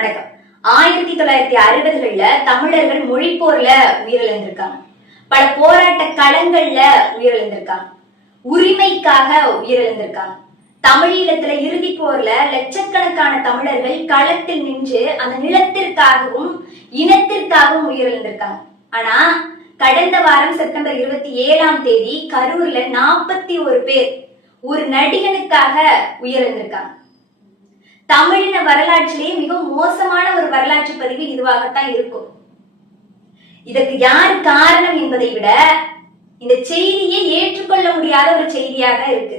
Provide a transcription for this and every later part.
வணக்கம். ஆயிரத்தி தொள்ளாயிரத்தி அறுபதுகள்ல தமிழர்கள் மொழி போர்ல உயிரிழந்திருக்காங்க. பல போராட்ட களங்கள்ல உயிரிழந்திருக்காங்க. உரிமைக்காக உயிரிழந்திருக்காங்க. தமிழீழத்துல இறுதி போர்ல லட்சக்கணக்கான தமிழர்கள் களத்தில் நின்று அந்த நிலத்திற்காகவும் இனத்திற்காகவும் உயிரிழந்திருக்காங்க. ஆனா கடந்த வாரம் செப்டம்பர் இருபத்தி ஏழாம் தேதி கரூர்ல நாற்பத்தி ஒரு பேர் ஒரு நடிகனுக்காக உயிரிழந்திருக்காங்க. தமிழின வரலாற்றிலேயே மிக மோசமான ஒரு வரலாற்று பதிவு இதுவாகத்தான் இருக்கும். இதற்கு யார் காரணம் என்பதை விட இந்த செய்தியை ஏற்றுக்கொள்ள முடியாத ஒரு செய்தியாக இருக்கு.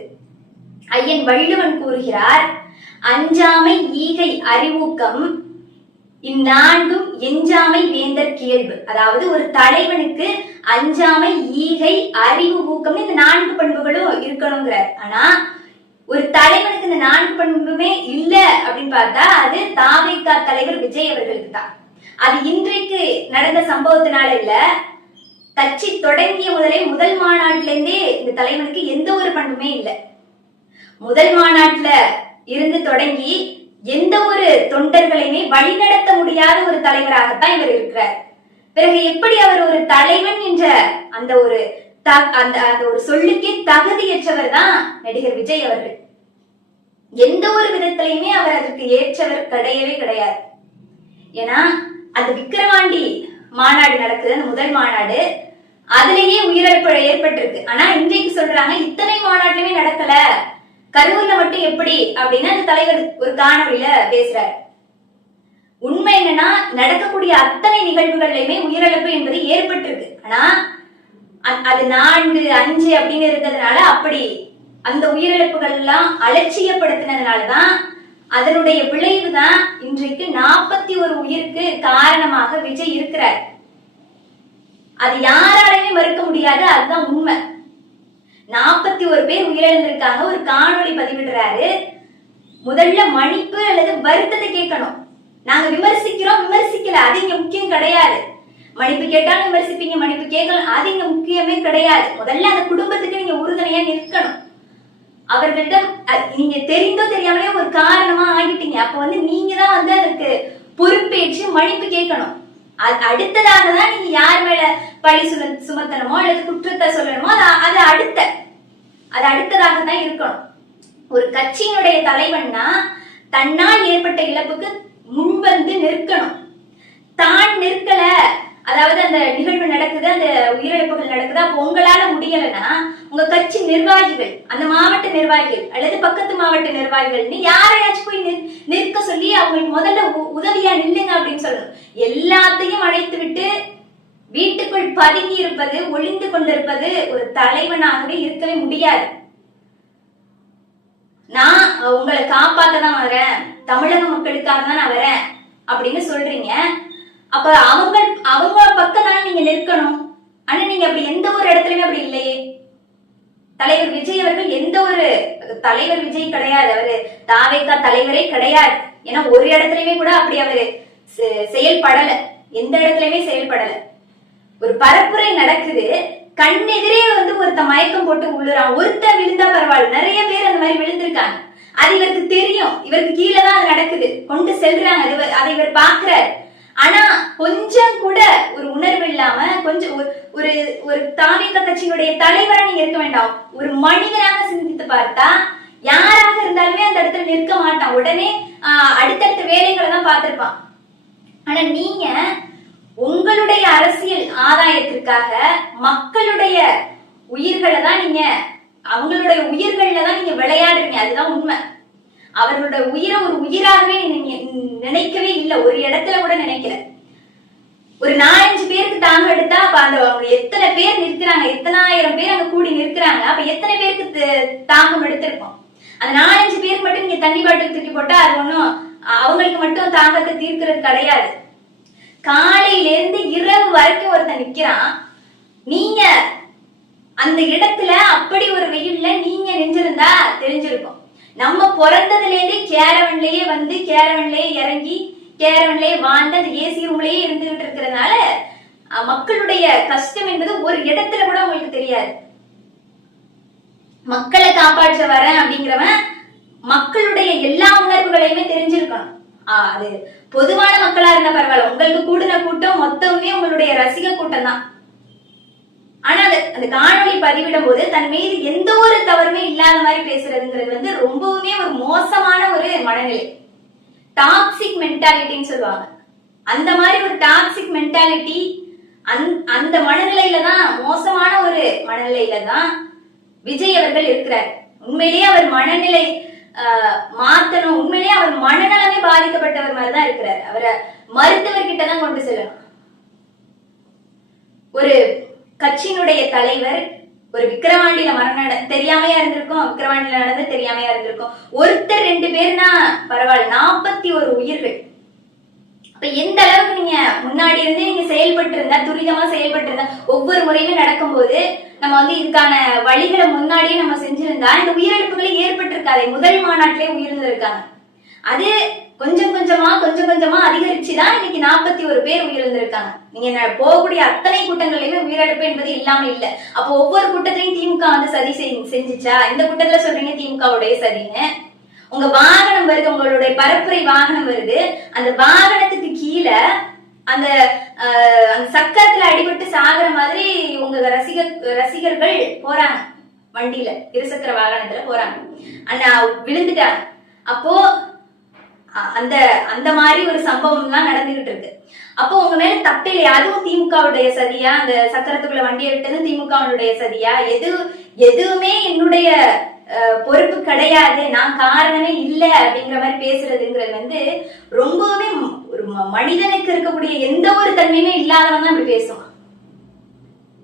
ஐயன் வள்ளுவன் கூறுகிறார் அஞ்சாமை ஈகை அறிவூக்கம் இந்நான்கும் எஞ்சாமை வேந்தர் கேள்வு. அதாவது ஒரு தலைவனுக்கு அஞ்சாமை ஈகை அறிவு ஊக்கம் இந்த நான்கு பண்புகளும் இருக்கணுங்கிறார். ஆனா ஒரு தலைவனுக்கு இந்த நான்கு பண்புமே இல்ல அப்படின்னு பார்த்தா அது தாவேகா தலைவர் விஜய் அவர்களுக்கு தான். அது இன்றைக்கு நடந்த சம்பவத்தினால இல்ல கட்சி தொடங்கிய முதலே முதல் மாநாட்டில இருந்தே இந்த தலைவனுக்கு எந்த ஒரு பண்புமே இல்லை. முதல் மாநாட்டுல இருந்து தொடங்கி எந்த ஒரு தொண்டர்களையுமே வழிநடத்த முடியாத ஒரு தலைவராகத்தான் இவர் இருக்கிறார். பிறகு எப்படி அவர் ஒரு தலைவன் என்ற அந்த ஒரு அந்த அந்த ஒரு சொல்லுக்கே தகுதியற்றவர் தான் நடிகர் விஜய் அவர்கள். எந்த ஒரு விதத்திலையுமே அவர் அதற்கு ஏற்றவர் கிடையவே கிடையாது. ஏன்னா அது விக்கிரவாண்டி மாநாடு நடக்குது அந்த முதல் மாநாடு. அதுலயே உயிரிழப்பு ஏற்பட்டிருக்கு. ஆனா இன்றைக்கு சொல்றாங்க இத்தனை மாநாட்டிலுமே நடக்கல. கரூர்ல மட்டும் எப்படி? அப்படின்னு அந்த தலைவர் ஒரு காணொளியில பேசுறாரு. உண்மை என்னன்னா நடக்கக்கூடிய அத்தனை நிகழ்வுகள்லயுமே உயிரிழப்பு என்பது ஏற்பட்டிருக்கு. ஆனா அது நான்கு அஞ்சு அப்படின்னு இருந்ததுனால அப்படி அந்த உயிரிழப்புகள் எல்லாம் அலட்சியப்படுத்தினதுனாலதான் அதனுடைய விளைவு தான் இன்றைக்கு நாற்பத்தி ஒரு உயிருக்கு காரணமாக விஜய் இருக்கிறார். அது யாராலையுமே மறுக்க முடியாது அதுதான் உண்மை. நாற்பத்தி ஒரு பேர் உயிரிழந்திருக்காங்க ஒரு காணொளி பதிவிடுறாரு. முதல்ல மன்னிப்பு அல்லது வருத்தத்தை கேட்கணும். நாங்க விமர்சிக்கிறோம் விமர்சிக்கல அது இங்க முக்கியம் கிடையாது. மன்னிப்பு கேட்டாலும் விமர்சிப்பீங்க மன்னிப்பு கேட்கலாம். அது இங்க முக்கியமே கிடையாது. முதல்ல அந்த குடும்பத்துக்கு நீங்க உறுதுணையா நிற்கணும். அவர்களிடம் நீங்க தெரிந்தோ தெரியாமலே ஒரு காரணமா ஆகிட்டீங்க. அப்ப வந்து நீங்க தான் வந்து அதற்கு பொறுப்பேற்று மன்னிப்பு கேட்கணும். அது அடுத்ததாக தான் நீங்க யார் மேல பழி சும சுமத்தணுமோ அல்லது குற்றத்தை சொல்லணுமோ அது அது அடுத்த அது அடுத்ததாக தான் இருக்கணும். ஒரு கட்சியினுடைய தலைவன்னா தன்னால் ஏற்பட்ட இழப்புக்கு முன்வந்து நிற்கணும். தான் நிற்கல அதாவது அந்த நிகழ்வு நடக்குது அந்த உயிரிழப்புகள் நடக்குது. அப்போ உங்களால முடியலைன்னா உங்க கட்சி நிர்வாகிகள் அந்த மாவட்ட நிர்வாகிகள் அல்லது பக்கத்து மாவட்ட நிர்வாகிகள் நீ யாரையாச்சும் போய் நிற்- நிற்க சொல்லி அவங்களுக்கு முதல்ல உ- உதவியா நில்லுங்க அப்படின்னு சொல்லணும். எல்லாத்தையும் அழைத்து விட்டு வீட்டுக்குள் பதுங்கி இருப்பது ஒளிந்து கொண்டிருப்பது ஒரு தலைவனாகவே இருக்கவே முடியாது. நான் உங்களை காப்பாத்த தான் வரேன் தமிழக மக்களுக்காக தான் நான் வரேன் அப்படின்னு சொல்றீங்க. அப்ப அவங்க அவங்க பக்கம் தானே நீங்க நிற்கணும். ஆனா நீங்க அப்படி எந்த ஒரு இடத்துலயுமே அப்படி இல்லையே. தலைவர் விஜய் அவர்கள் எந்த ஒரு தலைவர் விஜய் கிடையாது. அவரு தாவேக்கா தலைவரே கிடையாது. ஏன்னா ஒரு இடத்துலயுமே கூட அப்படி அவரு செ- செயல்படல. எந்த இடத்துலயுமே செயல்படல. ஒரு பரப்புரை நடக்குது. கண்ணெதிரே வந்து ஒருத்த மயக்கம் போட்டு உள்ளுறான். ஒருத்த விழுந்தா பரவாயில்ல. நிறைய பேர் அந்த மாதிரி விழுந்திருக்காங்க. அது இவருக்கு தெரியும். இவருக்கு கீழே தான் அது நடக்குது. கொண்டு செல்றாங்க. அது அதை இவர் பாக்குறாரு ஆனா கொஞ்சம் கூட ஒரு உணர்வு இல்லாம கொஞ்சம் ஒரு ஒரு ஒரு தாமிக கட்சியினுடைய தலைவரா நீங்க இருக்க வேண்டாம். ஒரு மனிதனாக சிந்தித்து பார்த்தா யாராக இருந்தாலுமே அந்த இடத்துல நிற்க மாட்டான். உடனே ஆஹ், அடுத்தடுத்த வேலைகளை தான் பார்த்திருப்பான். ஆனா நீங்க உங்களுடைய அரசியல் ஆதாயத்திற்காக மக்களுடைய உயிர்களை தான் நீங்க அவங்களுடைய உயிர்கள்ல தான் நீங்க விளையாடுறீங்க. அதுதான் உண்மை. அவர்களோட உயிரை ஒரு உயிராகவே நினைக்கவே இல்லை. ஒரு இடத்துல கூட நினைக்கல. ஒரு நாலஞ்சு பேருக்கு தாங்க எடுத்தா அப்ப அந்த அவங்க எத்தனை பேர் நிற்கிறாங்க எத்தனாயிரம் பேர் அங்க கூடி நிற்கிறாங்க அப்ப எத்தனை பேருக்கு தாங்கம் எடுத்திருப்போம் அந்த நாலஞ்சு பேருக்கு மட்டும் நீங்க தண்ணி பாட்டில் தூக்கி போட்டா அது ஒண்ணும் அவங்களுக்கு மட்டும் தாங்கத்தை தீர்க்கிறது கிடையாது. காலையில இருந்து இரவு வரைக்கும் ஒருத்தன் நிக்கிறான். நீங்க அந்த இடத்துல அப்படி ஒரு வெயில்ல நீங்க நின்றிருந்தா தெரிஞ்சிருக்கும். நம்ம பிறந்ததுல இருந்தே கேரவன்லயே வந்து கேரவன்லயே இறங்கி கேரவன்லயே வாழ்ந்து அந்த ஏசி ரூம்லயே இருந்துகிட்டு இருக்கிறதுனால மக்களுடைய கஷ்டம் என்பது ஒரு இடத்துல கூட உங்களுக்கு தெரியாது. மக்களை காப்பாற்ற வரேன் அப்படிங்கிறவன் மக்களுடைய எல்லா உணர்வுகளையுமே தெரிஞ்சிருக்கணும் அது பொதுவான மக்களா இருந்த பரவாயில்ல. உங்களுக்கு கூடின கூட்டம் மொத்தமே உங்களுடைய ரசிக கூட்டம் தான் ஆனா அந்த அந்த காணொளி பதிவிடும் போது தன் மீது எந்த ஒரு தவறுமே இல்லாத மாதிரி பேசுறதுங்கிறது வந்து ரொம்பவுமே ஒரு மோசமான ஒரு மனநிலை. டாக்ஸிக் மென்டாலிட்டின்னு சொல்லுவாங்க. அந்த மாதிரி ஒரு டாக்ஸிக் மென்டாலிட்டி அந்த மனநிலையில தான் மோசமான ஒரு மனநிலையில தான் விஜய் அவர்கள் இருக்கிறார். உண்மையிலேயே அவர் மனநிலை மாத்தணும் உண்மையிலேயே அவர் மனநலமே பாதிக்கப்பட்டவர் மாதிரி தான் இருக்கிறார். அவரை மருத்துவர்கிட்ட தான் கொண்டு செல்லணும். ஒரு கட்சியினுடைய தலைவர் ஒரு விக்கிரவாண்டியில மரணம் தெரியாமையா இருந்திருக்கும் விக்கிரவாண்டியில நடந்து தெரியாமையா இருந்திருக்கும். ஒருத்தர் ரெண்டு பேர்னா பரவாயில்ல நாற்பத்தி ஒரு உயிர்கள். அப்ப எந்த அளவுக்கு நீங்க முன்னாடி இருந்து நீங்க செயல்பட்டு இருந்தா துரிதமா செயல்பட்டு இருந்தா ஒவ்வொரு முறையுமே நடக்கும்போது நம்ம வந்து இதுக்கான வழிகளை முன்னாடியே நம்ம செஞ்சிருந்தா இந்த உயிரிழப்புகளே ஏற்பட்டிருக்காது. முதல் மாநாட்டிலே உயிர்ந்திருக்காங்க அது கொஞ்சம் கொஞ்சமா கொஞ்சம் கொஞ்சமா அதிகரிச்சுதான் இன்னைக்கு நாற்பத்தி ஒரு பேர் உயிரிழந்திருக்காங்க. நீங்க போகக்கூடிய அத்தனை கூட்டங்கள்லயுமே உயிரிழப்பு என்பது இல்லாம இல்ல. அப்போ ஒவ்வொரு கூட்டத்திலையும் திமுக வந்து சதி செஞ்சுச்சா? இந்த கூட்டத்துல சொல்றீங்க திமுகவுடைய சதின்னு. உங்க வாகனம் வருது உங்களுடைய பரப்புரை வாகனம் வருது. அந்த வாகனத்துக்கு கீழே அந்த அந்த சக்கரத்துல அடிபட்டு சாகுற மாதிரி உங்க ரசிக ரசிகர்கள் போறாங்க. வண்டியில இருசக்கர வாகனத்துல போறாங்க. அண்ணா விழுந்துட்டாங்க. அப்போ அந்த அந்த மாதிரி ஒரு சம்பவம் எல்லாம் நடந்துகிட்டு இருக்கு அப்போ உங்க மேல தப்பு இல்லையா அதுவும் திமுகவுடைய சதியா? அந்த சக்கரத்துக்குள்ள வண்டியை விட்டது திமுகவுடைய சதியா? எது எதுவுமே என்னுடைய பொறுப்பு கிடையாது. நான் காரணமே இல்ல அப்படிங்கிற மாதிரி பேசுறதுங்கிறது வந்து ரொம்பவுமே ஒரு ம- மனிதனுக்கு இருக்கக்கூடிய எந்த ஒரு தன்மையுமே இல்லாதவன் தான் இப்படி பேசுவான்.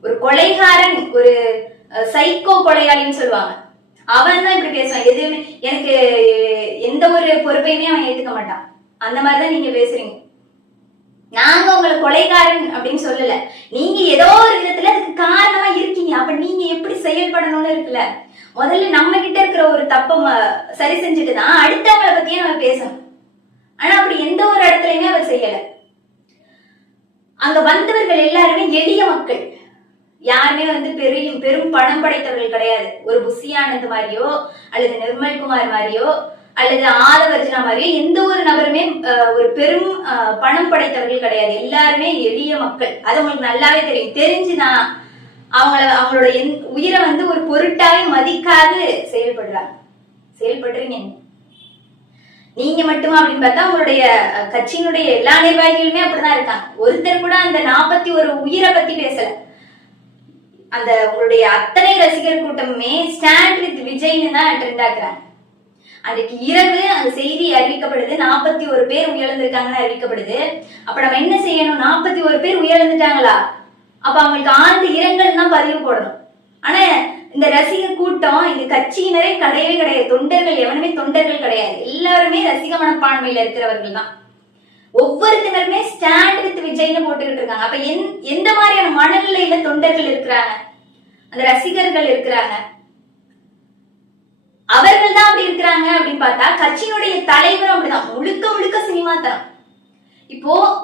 ஒரு கொலைகாரன் ஒரு சைக்கோ கொலையாளின்னு சொல்லுவாங்க. அவன் தான் இப்படி பேசுவான். எதுவுமே எனக்கு எந்த ஒரு பொறுப்பையுமே அவன் ஏத்துக்க மாட்டான். அந்த மாதிரிதான் நீங்க பேசுறீங்க. நாங்க உங்களை கொலைகாரன் அப்படின்னு சொல்லல. நீங்க ஏதோ ஒரு விதத்துல அதுக்கு காரணமா இருக்கீங்க. அப்ப நீங்க எப்படி செயல்படணும்னு இருக்குல்ல? முதல்ல நம்ம கிட்ட இருக்கிற ஒரு தப்ப ம- சரி செஞ்சுட்டு தான் அடுத்தவங்களை பத்தியே நம்ம பேசணும். ஆனா அப்படி எந்த ஒரு இடத்துலயுமே அவர் செய்யல. அங்க வந்தவர்கள் எல்லாருமே எளிய மக்கள். யாருமே வந்து பெரும் பெரும் பணம் படைத்தவர்கள் கிடையாது. ஒரு புசியானந்த் மாதிரியோ அல்லது நிர்மல்குமார் மாதிரியோ அல்லது ஆதவர்ஜனா மாதிரியோ எந்த ஒரு நபருமே ஒரு பெரும் பணம் படைத்தவர்கள் கிடையாது. எல்லாருமே எளிய மக்கள். அது உங்களுக்கு நல்லாவே தெரியும். தெரிஞ்சுதான் அவங்கள அவங்களோட எந்- உயிரை வந்து ஒரு பொருட்டாவே மதிக்காது செயல்படுறாங்க. செயல்படுறீங்க. நீங்க. மட்டுமா அப்படின்னு பார்த்தா உங்களுடைய கட்சியினுடைய எல்லா நிர்வாகிகளுமே அப்படிதான் இருக்காங்க. ஒருத்தர் கூட அந்த நாற்பத்தி ஒரு உயிரை பத்தி பேசல. அந்த உங்களுடைய அத்தனை ரசிகர் கூட்டமுமே ஸ்டாண்ட் வித் விஜய்னு தான் ட்ரெண்ட் ஆக்குறாங்க. அன்றைக்கு இரவு அந்த செய்தி அறிவிக்கப்படுது நாற்பத்தி ஒரு பேர் உயர்ந்திருக்காங்கன்னு அறிவிக்கப்படுது. அப்ப நம்ம என்ன செய்யணும்? நாற்பத்தி ஒரு பேர் உயிரிழந்துட்டாங்களா? அப்ப அவங்களுக்கு ஆழ்ந்த இரங்கல் தான் பதிவு போடணும். ஆனா இந்த ரசிகர் கூட்டம் இது கட்சியினரே கிடையவே கிடையாது. தொண்டர்கள் எவனுமே தொண்டர்கள் கிடையாது. எல்லாருமே ரசிக மனப்பான்மையில இருக்கிறவர்கள் தான். ஒவ்வொருத்தருமே ஸ்டாண்ட் வித் விஜய்னு போட்டுக்கிட்டு இருக்காங்க. அப்ப எந்- எந்த மாதிரியான மனநிலையில தொண்டர்கள் இருக்கிறாங்க? அந்த ரசிகர்கள் இருக்கிறாங்க. அவர்கள் தான் அப்படி இருக்கிறாங்க அப்படின்னு பார்த்தா கட்சியினுடைய தலைவரும் அப்படிதான். முழுக்க முழுக்க சினிமா தரம். இப்போ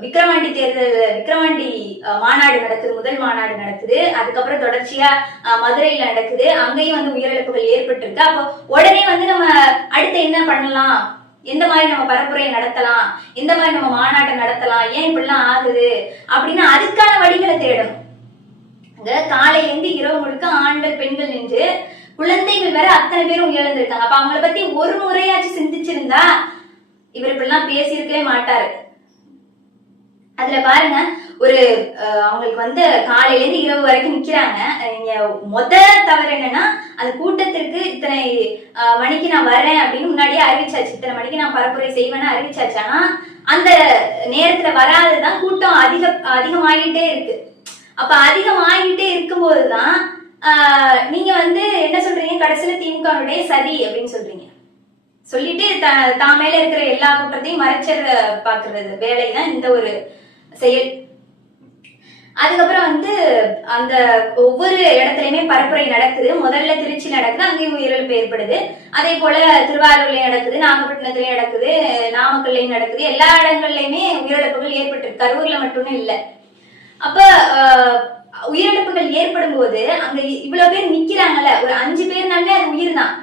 விக்ரவாண்டி தேர்தல் விக்ரவாண்டி மாநாடு நடக்குது முதல் மாநாடு நடக்குது. அதுக்கப்புறம் தொடர்ச்சியா மதுரையில நடக்குது. அங்கேயும் வந்து உயிரிழப்புகள் ஏற்பட்டிருக்கு. அப்போ உடனே வந்து நம்ம அடுத்து என்ன பண்ணலாம்? எந்த மாதிரி நம்ம பரப்புரையை நடத்தலாம் எந்த மாதிரி நம்ம மாநாட்டை நடத்தலாம் ஏன் இப்படிலாம் ஆகுது அப்படின்னு அதுக்கான வழிகளை தேடணும். அங்க காலையில இருந்து இரவு முழுக்க ஆண்கள் பெண்கள் நின்று குழந்தைகள் வேற அத்தனை பேரும் உயிரிழந்திருக்காங்க அப்ப அவங்கள பத்தி ஒரு முறையாச்சும் சிந்திச்சிருந்தா இவர் இப்படிலாம் பேசியிருக்கவே மாட்டாரு. அதுல பாருங்க ஒரு அஹ், அவங்களுக்கு வந்து காலையில இருந்து இரவு வரைக்கும் நிக்கிறாங்க. முத தவறு என்னன்னா அந்த கூட்டத்திற்கு இத்தனை மணிக்கு நான் வரேன் அப்படின்னு முன்னாடியே அறிவிச்சாச்சு. இத்தனை மணிக்கு நான் பரப்புரை செய்வேன்னு அறிவிச்சாச்சு. ஆனா அந்த நேரத்துல வராததுதான் கூட்டம் அதிக அதிகமாகிட்டே இருக்கு. அப்ப அதிகமாகிட்டே இருக்கும்போதுதான் ஆஹ், நீங்க வந்து என்ன சொல்றீங்க? கடைசியில திமுகவுடைய சதி அப்படின்னு சொல்றீங்க. சொல்லிட்டு த- தான் மேல இருக்கிற எல்லா குற்றத்தையும் மறைச்சர் பாக்குறது வேலை தான் இந்த ஒரு செயல். அதுக்கப்புறம் வந்து அந்த ஒவ்வொரு இடத்துலயுமே பரப்புரை நடக்குது. முதல்ல திருச்சி நடக்குது அங்கேயும் உயிரிழப்பு ஏற்படுது. அதே போல திருவாரூர்லயும் நடக்குது நாகப்பட்டினத்துலயும் நடக்குது நாமக்கல்லையும் நடக்குது. எல்லா இடங்கள்லயுமே உயிரிழப்புகள் ஏற்பட்டிருக்கு. கரூர்ல மட்டுமே இல்ல. அப்ப உயிரிழப்புகள் ஏற்படும் போது அங்க இவ்வளவு பேர் நிக்கிறாங்கல்ல. ஒரு அஞ்சு பேர்னாலுமே அது உயிர் தான்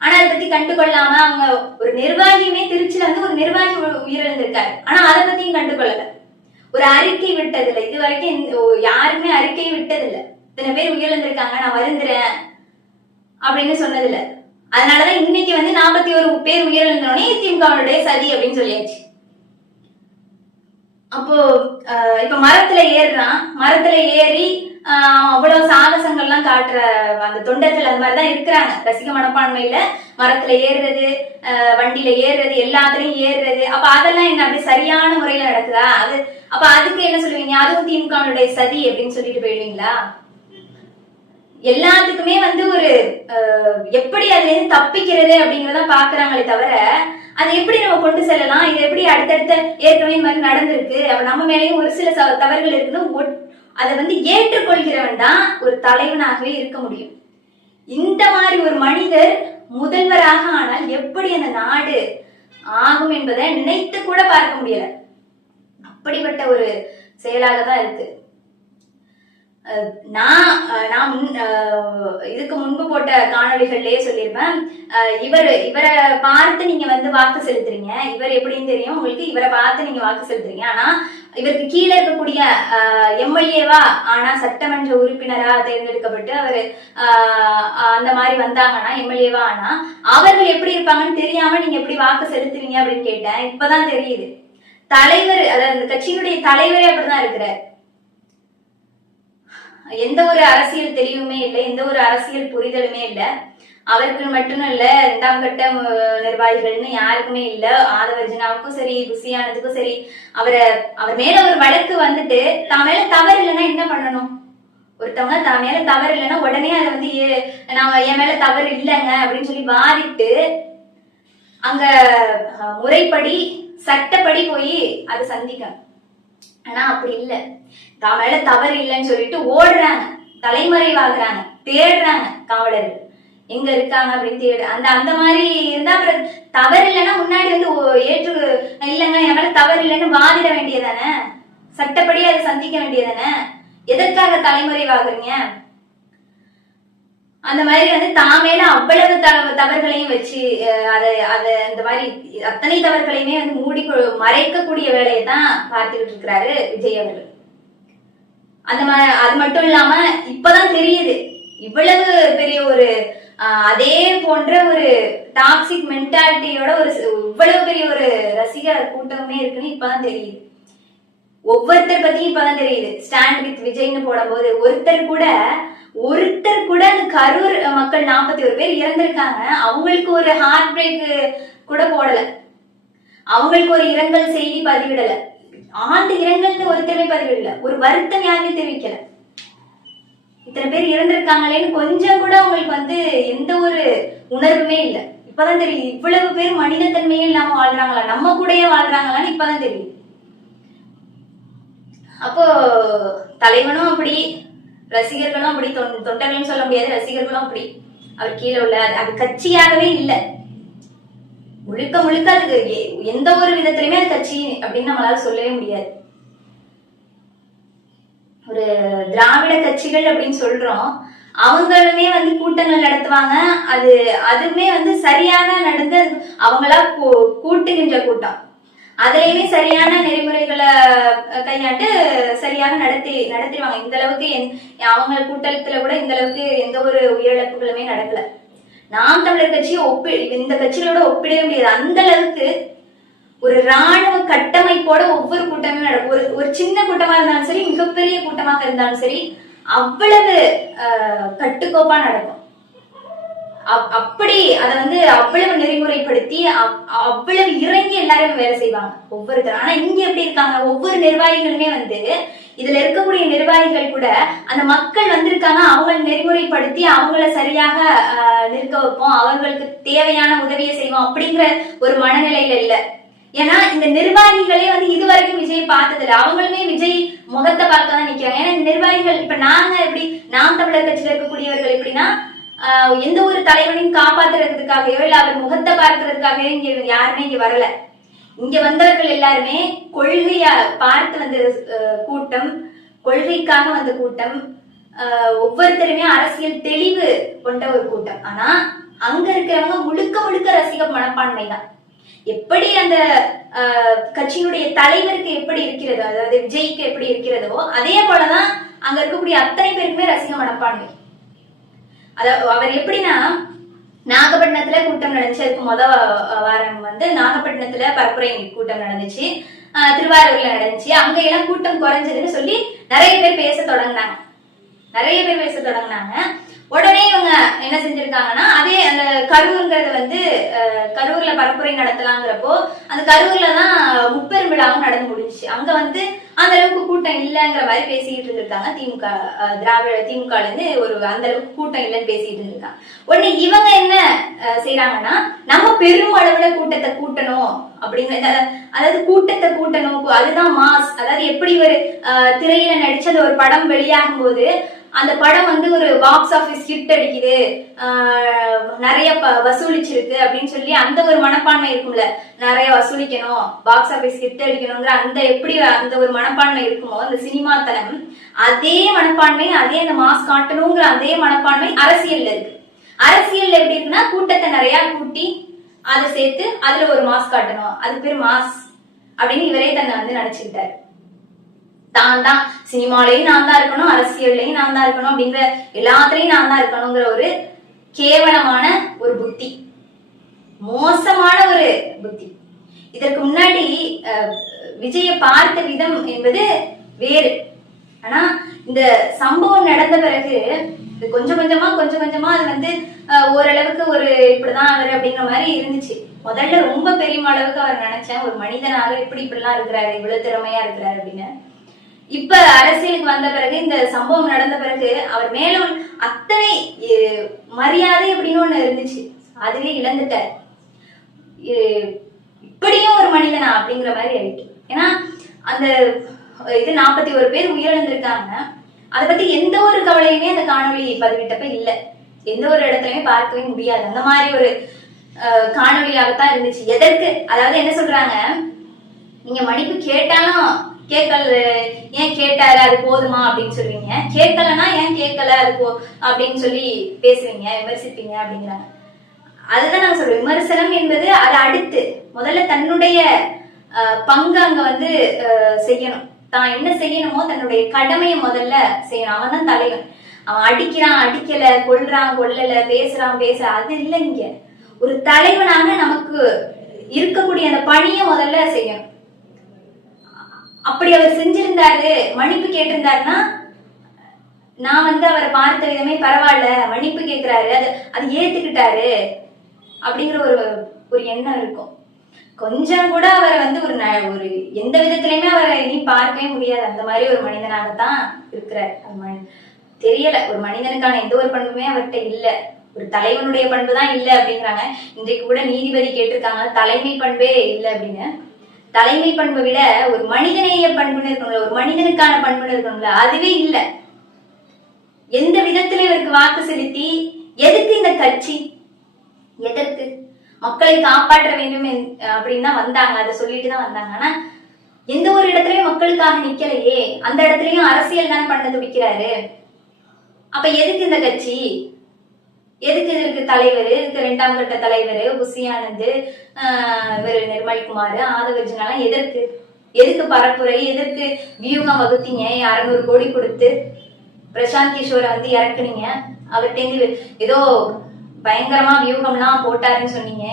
ஆனா அதை பத்தி கண்டுகொள்ளாம அவங்க ஒரு நிர்வாகியுமே திருச்சியில வந்து ஒரு நிர்வாகி உயிரிழந்திருக்காரு. ஆனா அதை பத்தியும் கண்டுகொள்ளல. ஒரு அறிக்கை விட்டதில்ல. இது வரைக்கும் யாருமே அறிக்கை விட்டதில்ல. இத்தனை பேர் உயிரிழந்திருக்காங்க நான் வருந்துறேன் அப்படின்னு சொன்னதில்லை. அதனாலதான் இன்னைக்கு வந்து நாற்பத்தி ஒரு பேர் உயிரிழந்தோடனே திமுகவுடைய சதி அப்படின்னு சொல்லியாச்சு. அப்போ இப்ப மரத்துல ஏறுறான். மரத்துல ஏறி ஆஹ், அவ்வளவு சாகசங்கள்லாம் காட்டுற அந்த தொண்டர்கள் அந்த மாதிரிதான் இருக்கிறாங்க. ரசிக மனப்பான்மையில மரத்துல ஏறுறது வண்டியில ஏறுறது எல்லாத்துலயும் ஏறுறது. அப்ப அதெல்லாம் என்ன அப்படி சரியான முறையில நடக்குதா? அது அப்ப அதுக்கு என்ன சொல்லுவீங்க? அதுவும் திமுகவுடைய சதி அப்படின்னு சொல்லிட்டு போயிடுவீங்களா? எல்லாத்துக்குமே வந்து ஒரு எப்படி அதுல இருந்து தப்பிக்கிறது அப்படிங்கறத பாக்குறாங்களே தவிர அதை எப்படி நம்ம கொண்டு செல்லலாம்? இது எப்படி அடுத்தடுத்த ஏற்கனவே மாதிரி நடந்திருக்கு. அப்ப நம்ம மேலேயும் ஒரு சில தவறுகள் இருக்குது ஒட்- அதை வந்து ஏற்றுக்கொள்கிறவன் தான் ஒரு தலைவனாகவே இருக்க முடியும். இந்த மாதிரி ஒரு மனிதர் முதல்வராக ஆனால் எப்படி அந்த நாடு ஆகும் என்பதை நினைத்து கூட பார்க்க முடியல. அப்படிப்பட்ட ஒரு செயலாக தான் இருக்கு. நான் நான் முன் இதுக்கு முன்பு போட்ட காணொலிகள்லயே சொல்லியிருப்பேன். இவர் இவரை பார்த்து நீங்க வந்து வாக்கு செலுத்துறீங்க. இவர் எப்படின்னு தெரியும்? உங்களுக்கு இவரை பார்த்து நீங்க வாக்கு செலுத்துறீங்க. ஆனா இவருக்கு கீழே இருக்கக்கூடிய எம்எல்ஏவா ஆனா சட்டமன்ற உறுப்பினரா தேர்ந்தெடுக்கப்பட்டு அவர் அந்த மாதிரி வந்தாங்கன்னா எம்எல்ஏவா ஆனா அவர்கள் எப்படி இருப்பாங்கன்னு தெரியாம நீங்க எப்படி வாக்கு செலுத்துவீங்க அப்படின்னு கேட்டேன். இப்பதான் தெரியுது. தலைவர் அதாவது அந்த கட்சியினுடைய தலைவரே அப்படிதான் இருக்கிறார். எந்த ஒரு அரசியல் தெளிவுமே இல்லை எந்த ஒரு அரசியல் புரிதலுமே இல்லை. அவருக்கு மட்டும் இல்ல இரண்டாம் கட்ட நிர்வாகிகள்னு யாருக்குமே இல்ல. ஆதவர்ஜனாவுக்கும் சரி குசியானதுக்கும் சரி அவரை அவர் மேல ஒரு வழக்கு வந்துட்டு தான் மேல தவறு இல்லைன்னா என்ன பண்ணணும்? ஒருத்தவங்க தான் மேல தவறு இல்லைன்னா உடனே அதை வந்து ஏ- நான் என் மேல தவறு இல்லைங்க அப்படின்னு சொல்லி வாதிட்டு அங்க முறைப்படி சட்டப்படி போய் அதை சந்திக்க ஆனா அப்படி இல்ல. தான் மேல தவறு இல்லைன்னு சொல்லிட்டு ஓடுறாங்க. தலைமறைவாகிறாங்க தேடுறாங்க காவலர்கள். எங்க இருக்காங்க அப்படின்னு தேடு அந்த அந்த மாதிரி இருந்தா அப்புறம் தவறு இல்லைன்னா முன்னாடி வந்து ஓ- ஏற்று இல்லைங்க என் மேல தவறு இல்லைன்னு வாதிட வேண்டியதானே சட்டப்படி அதை சந்திக்க வேண்டியதானே எதற்காக தலைமறைவாகிறீங்க அந்த மாதிரி வந்து தான் மேல அவ்வளவு தவறுகளையும் வச்சு அதை அதை இந்த மாதிரி அத்தனை தவறுகளையுமே வந்து மூடி மறைக்கக்கூடிய வேலையை தான் பார்த்துக்கிட்டு இருக்கிறாரு விஜய் அவர்கள். அந்த மாதிரி அது மட்டும் இல்லாம இப்பதான் தெரியுது இவ்வளவு பெரிய ஒரு அதே போன்ற ஒரு டாக்ஸிக் மென்டாலிட்டியோட ஒரு இவ்வளவு பெரிய ஒரு ரசிகர் கூட்டமே இருக்குன்னு இப்பதான் தெரியுது. ஒவ்வொருத்தர் பத்தியும் இப்பதான் தெரியுது. ஸ்டாண்ட் வித் விஜய்னு போடும்போது ஒருத்தர் கூட ஒருத்தர் கூட அந்த கரூர் மக்கள் நாற்பத்தி ஒரு பேர் இறந்திருக்காங்க. அவங்களுக்கு ஒரு ஹார்ட் பிரேக் கூட போடல. அவங்களுக்கு ஒரு இரங்கல் செய்தி பதிவிடல. ஆண்டு இரங்கல்னு ஒருத்தருமே பதிவிடல. ஒரு வருத்தம் யாருமே தெரிவிக்கல. இத்தனை பேர் இறந்திருக்காங்களேன்னு கொஞ்சம் கூட அவங்களுக்கு வந்து எந்த ஒரு உணர்வுமே இல்லை. இப்பதான் தெரியுது இவ்வளவு பேர் மனிதத்தன்மையே இல்லாம வாழ்றாங்களா? நம்ம கூடயே வாழ்றாங்களான்னு இப்பதான் தெரியுது. அப்போ தலைவனும் அப்படி ரசிகர்களும் அப்படி தொண்- சொல்ல முடியாது ரசிகர்களும் அப்படி. அவர் கீழே உள்ள அது- கட்சியாகவே இல்லை. முழுக்க முழுக்க அது எந்த ஒரு விதத்திலுமே அது கட்சி அப்படின்னு நம்மளால சொல்லவே முடியாது. ஒரு திராவிட கட்சிகள் அப்படின்னு சொல்றோம் அவங்களுமே வந்து கூட்டங்கள் நடத்துவாங்க. அது அதுவுமே வந்து சரியான நடந்து அவங்களா கூட்டுகின்ற கூட்டம். அதுலயுமே சரியான நெறிமுறைகளை கையாண்டு சரியாக நடத்தி நடத்திடுவாங்க. இந்த அளவுக்கு அவங்க கூட்டத்துல கூட இந்த அளவுக்கு எந்த ஒரு உயிரிழப்புகளுமே நடக்கல. நாம் தமிழர் கட்சியை ஒப்பி இந்த கட்சிகளோட ஒப்பிடவே முடியாது. அந்த அளவுக்கு ஒரு ராணுவ கட்டமைப்போட ஒவ்வொரு கூட்டமும் நடக்கும். ஒரு ஒரு சின்ன கூட்டமா இருந்தாலும் சரி மிகப்பெரிய கூட்டமாக இருந்தாலும் சரி அவ்வளவு கட்டுக்கோப்பா நடக்கும். அப்படி அதை வந்து அவ்வளவு நெறிமுறைப்படுத்தி அவ்வளவு இறங்கி எல்லாரும் வேலை செய்வாங்க. ஒவ்வொருத்தர். ஆனா இங்க எப்படி இருக்காங்க? ஒவ்வொரு நிர்வாகிகளுமே வந்து இதுல இருக்கக்கூடிய நிர்வாகிகள் கூட அந்த மக்கள் வந்திருக்காங்க அவங்கள நெறிமுறைப்படுத்தி அவங்கள சரியாக நிற்க வைப்போம் அவர்களுக்கு தேவையான உதவியை செய்வோம் அப்படிங்கிற ஒரு மனநிலையில இல்ல. ஏன்னா இந்த நிர்வாகிகளே வந்து இதுவரைக்கும் விஜய் பார்த்ததில்ல. அவங்களுமே விஜய் முகத்தை பார்க்க தான் நிக்கிறாங்க. ஏன்னா இந்த நிர்வாகிகள் இப்ப நாங்க எப்படி நாம் தமிழர் கட்சியில இருக்கக்கூடியவர்கள் எப்படின்னா எந்த ஒரு தலைவனையும் காப்பாத்துறதுக்காகவோ இல்ல அவர் முகத்தை பார்க்கறதுக்காகவே இங்க யாருமே இங்க வரல. இங்க வந்தவர்கள் எல்லாருமே கொள்கைய பார்த்து வந்த கூட்டம் கொள்கைக்காக வந்த கூட்டம் ஒவ்வொருத்தருமே அரசியல் தெளிவு கொண்ட ஒரு கூட்டம். ஆனா அங்க இருக்கிறவங்க முழுக்க முழுக்க ரசிக மனப்பான்மை தான். எப்படி அந்த கட்சியினுடைய தலைவருக்கு எப்படி இருக்கிறதோ அதாவது விஜய்க்கு எப்படி இருக்கிறதோ அதே போலதான் அங்க இருக்கக்கூடிய அத்தனை பேருக்குமே ரசிக மனப்பான்மை. அதாவது அவர் எப்படின்னா நாகப்பட்டினத்துல கூட்டம் நடந்துச்சு. அதுக்கு முத வாரம் வந்து நாகப்பட்டினத்துல பரப்புரை கூட்டம் நடந்துச்சு. திருவாரூர்ல நடந்துச்சு. அங்க எல்லாம் கூட்டம் குறைஞ்சதுன்னு சொல்லி நிறைய பேர் பேச தொடங்கினாங்க. நிறைய பேர் பேச தொடங்கினாங்க. உடனே இவங்க என்ன செஞ்சிருக்காங்கன்னா அதே அந்த கரூருங்கிறது வந்து கரூர்ல பரப்புரை நடத்தலாங்கிறப்போ அந்த கரூர்ல தான் முப்பெரும் விழாவும் நடந்து முடிஞ்சுச்சு. அங்க வந்து அந்த அளவுக்கு கூட்டம் இல்லைங்கிற மாதிரி பேசிக்கிட்டு இருந்திருக்காங்க. திமுக திராவிட திமுக இருந்து ஒரு அந்த அளவுக்கு கூட்டம் இல்லைன்னு பேசிட்டு இருந்திருக்காங்க. உடனே இவங்க என்ன அஹ், நம்ம பெரும் அளவுல கூட்டத்தை கூட்டணும் அப்படிங்கிற அதாவது கூட்டத்தை கூட்டணும். அதுதான் மாஸ் அதாவது எப்படி ஒரு அஹ், திரையில நடிச்சது ஒரு படம் வெளியாகும் போது அந்த படம் வந்து ஒரு பாக்ஸ் ஆபீஸ் ஹிட் அடிக்குது. நிறைய ப- வசூலிச்சிருக்கு அப்படின்னு சொல்லி அந்த ஒரு மனப்பான்மை இருக்கும்ல. நிறைய வசூலிக்கணும் பாக்ஸ் ஆபீஸ் ஹிட் அடிக்கணுங்கிற அந்த எப்படி அந்த ஒரு மனப்பான்மை இருக்குமோ அந்த சினிமா தனம் அதே மனப்பான்மை அதே அந்த மாஸ் காட்டணுங்கிற அதே மனப்பான்மை அரசியல்ல இருக்கு. அரசியல்ல எப்படி இருக்குன்னா கூட்டத்தை நிறைய கூட்டி அதை சேர்த்து அதுல ஒரு மாஸ் காட்டணும். அது பேர் மாஸ் அப்படின்னு இவரே தன்னை வந்து நினைச்சுக்கிட்டாரு. தான் தான் சினிமாலையும் நான் தான் இருக்கணும் அரசியல்லையும் நான் தான் இருக்கணும் அப்படிங்கிற எல்லாத்துலயும் நான் தான் இருக்கணுங்கிற ஒரு கேவலமான ஒரு புத்தி. மோசமான ஒரு புத்தி. இதற்கு முன்னாடி விஜயை விஜய பார்த்த விதம் என்பது வேறு. ஆனா இந்த சம்பவம் நடந்த பிறகு இது கொஞ்சம் கொஞ்சமா கொஞ்சம் கொஞ்சமா அது வந்து ஓரளவுக்கு ஒரு இப்படிதான் அவர் அப்படிங்கிற மாதிரி இருந்துச்சு. முதல்ல ரொம்ப பெரிய அளவுக்கு அவர் நினைச்சேன். ஒரு மனிதனாக இப்படி இப்படிலாம் இருக்கிறாரு இவ்வளவு திறமையா இருக்கிறாரு அப்படின்னு. இப்ப அரசியலுக்கு வந்த பிறகு இந்த சம்பவம் நடந்த பிறகு அவர் மேலும் அத்தனை மரியாதை அப்படின்னு ஒண்ணு இருந்துச்சு. அதுவே இழந்துட்டார். இப்படியும் ஒரு மனிதனா அப்படிங்கிற மாதிரி ஆயிட்டு. ஏன்னா அந்த இது நாற்பத்தி ஒரு பேர் உயிரிழந்திருக்காங்க. அதை பத்தி எந்த ஒரு கவலையுமே அந்த காணொலி பதிவிட்டப்ப இல்ல. எந்த ஒரு இடத்துலயுமே பார்க்கவே முடியாது. அந்த மாதிரி ஒரு காணொலியாகத்தான் இருந்துச்சு. எதற்கு? அதாவது என்ன சொல்றாங்க? நீங்க மன்னிப்பு கேட்டாலும் கேட்கல. ஏன் கேட்டாரு? அது போதுமா? அப்படின்னு சொல்லுவீங்க. கேட்கலன்னா ஏன் கேட்கல? அது போ அப்படின்னு சொல்லி பேசுவீங்க. விமர்சிப்பீங்க அப்படிங்கிறாங்க. அதுதான் நாங்க சொல்றோம். விமர்சனம் என்பது அது அடுத்து. முதல்ல தன்னுடைய பங்கு அங்க வந்து செய்யணும். தான் என்ன செய்யணுமோ தன்னுடைய கடமையை முதல்ல செய்யணும். அவன் தான் தலைவன். அவன் அடிக்கிறான் அடிக்கல கொள்றான் கொல்லல பேசுறான் பேச அது இல்லை இங்க ஒரு தலைவனாக நமக்கு இருக்கக்கூடிய அந்த பணியை முதல்ல செய்யணும். அப்படி அவர் செஞ்சிருந்தாரு மன்னிப்பு கேட்டிருந்தாருன்னா நான் வந்து அவரை பார்த்த விதமே பரவாயில்ல மன்னிப்பு கேட்கிறாரு அது அது ஏத்துக்கிட்டாரு அப்படிங்கிற ஒரு ஒரு எண்ணம் இருக்கும். கொஞ்சம் கூட அவரை வந்து ஒரு ந- ஒரு எந்த விதத்திலயுமே அவரை இனி பார்க்கவே முடியாது. அந்த மாதிரி ஒரு மனிதனாகத்தான் இருக்கிறார் மனி- தெரியல ஒரு மனிதனுக்கான எந்த ஒரு பண்புமே அவர்கிட்ட இல்ல. ஒரு தலைவனுடைய பண்பு தான் இல்ல அப்படிங்கிறாங்க. இன்றைக்கு கூட நீதிபதி கேட்டிருக்காங்க தலைமை பண்பே இல்ல அப்படின்னு. தலைமை பண்பை விட ஒரு மனிதநேய பண்புன்னு இருக்கணும்ல ஒரு மனிதனுக்கான பண்புன்னு இருக்கணும்ல அதுவே இல்ல. எந்த விதத்துல இவருக்கு வாக்கு செலுத்தி எதுக்கு இந்த கட்சி? எதற்கு? மக்களை காப்பாற்ற வேண்டும் என்- அப்படின்னு தான் வந்தாங்க அதை சொல்லிட்டு தான் வந்தாங்க. ஆனா எந்த ஒரு இடத்துலயும் மக்களுக்காக நிக்கலையே அந்த இடத்துலயும் அரசியல் தானே பண்ண துடிக்கிறாரு. அப்ப எதுக்கு இந்த கட்சி? எதுக்கு இதற்கு தலைவர்? இதுக்கு ரெண்டாம் கட்ட தலைவர்? புசி இவர் நிர்மல்குமார் ஆதவர்ஜுனெல்லாம் எதற்கு? எதுக்கு பரப்புரை? எதற்கு வியூகம் வகுத்தீங்க? அறுநூறு கோடி கொடுத்து பிரசாந்த் கிஷோரை வந்து இறக்குனீங்க. அவர்கிட்ட ஏதோ பயங்கரமா வியூகம்லாம் போட்டாருன்னு சொன்னீங்க.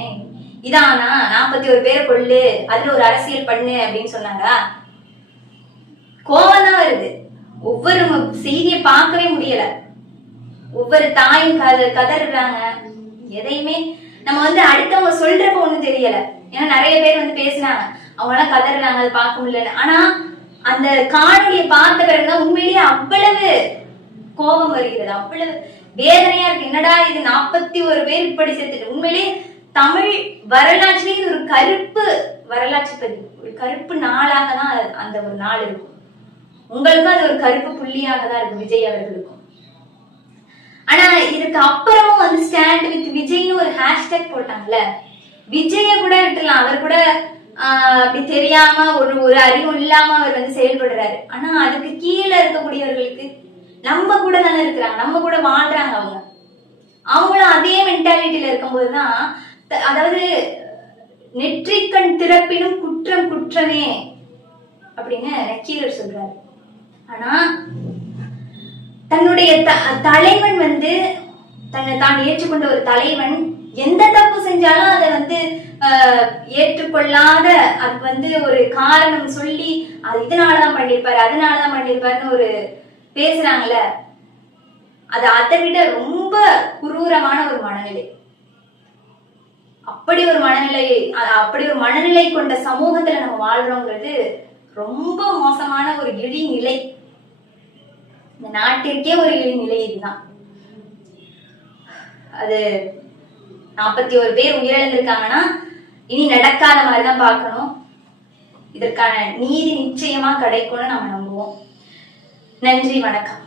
இதானா? நாற்பத்தி ஒரு பேரை கொள்ளு. அதுல ஒரு அரசியல் பண்ணு அப்படின்னு சொன்னாரா? கோவம் தான் வருது. ஒவ்வொரு செய்தியை பார்க்கவே முடியல. ஒவ்வொரு தாயும் கத கதறுறாங்க. எதையுமே நம்ம வந்து அடுத்தவங்க சொல்றப்ப ஒண்ணும் தெரியல. ஏன்னா நிறைய பேர் வந்து பேசினாங்க. அவங்க எல்லாம் கதறுறாங்க அதை பார்க்க முடியலன்னு. ஆனா அந்த காணொலியை பார்த்த பிறகுதான் உண்மையிலேயே அவ்வளவு கோபம் வருகிறது. அவ்வளவு வேதனையா இருக்கு. என்னடா இது நாற்பத்தி ஒரு பேர் இப்படி சேர்த்துட்டு உண்மையிலேயே தமிழ் வரலாற்றிலே இது ஒரு கருப்பு வரலாற்று பதிவு. ஒரு கருப்பு நாளாக தான் அது- அந்த ஒரு நாள் இருக்கும். உங்களுக்கும் அது ஒரு கருப்பு புள்ளியாக தான் இருக்கும் விஜய் அவர்களுக்கும். ஆனா இதுக்கு அப்புறமும் வந்து ஸ்டாண்ட் வித் விஜய்னு ஒரு ஹேஷ்டேக் போட்டாங்கல்ல. விஜய கூட விட்டுலாம் அவர் கூட அப்படி தெரியாம ஒரு ஒரு அறிவு இல்லாம அவர் வந்து செயல்படுறாரு. ஆனா அதுக்கு கீழே இருக்கக்கூடியவர்களுக்கு நம்ம கூட தானே இருக்கிறாங்க. நம்ம கூட வாழ்றாங்க அவங்க. அவங்களும் அதே மென்டாலிட்டியில இருக்கும்போதுதான் அதாவது நெற்றிக்கண் திறப்பினும் குற்றம் குற்றமே அப்படின்னு நக்கீரர் சொல்றாரு. ஆனா தன்னுடைய த- தலைவன் வந்து தன்னை தான் ஏற்றுக்கொண்ட ஒரு தலைவன் எந்த தப்பு செஞ்சாலும் அதை வந்து ஏற்றுக்கொள்ளாத அது வந்து ஒரு காரணம் சொல்லி அது இதனாலதான் பண்ணிருப்பாரு அதனாலதான் பண்ணிருப்பாருன்னு ஒரு பேசுறாங்கல்ல? அது அதை விட ரொம்ப குரூரமான ஒரு மனநிலை. அப்படி ஒரு மனநிலை அப்படி ஒரு மனநிலை கொண்ட சமூகத்துல நம்ம வாழ்றோங்கிறது ரொம்ப மோசமான ஒரு இழிநிலை. இந்த நாட்டிற்கே ஒரு இழிநிலை இதுதான். அது நாற்பத்தி ஒரு பேர் உயிரிழந்திருக்காங்கன்னா இனி நடக்காத மாதிரிதான் பார்க்கணும். இதற்கான நீதி நிச்சயமா கிடைக்கும்னு நம்ம நம்புவோம். நன்றி வணக்கம்.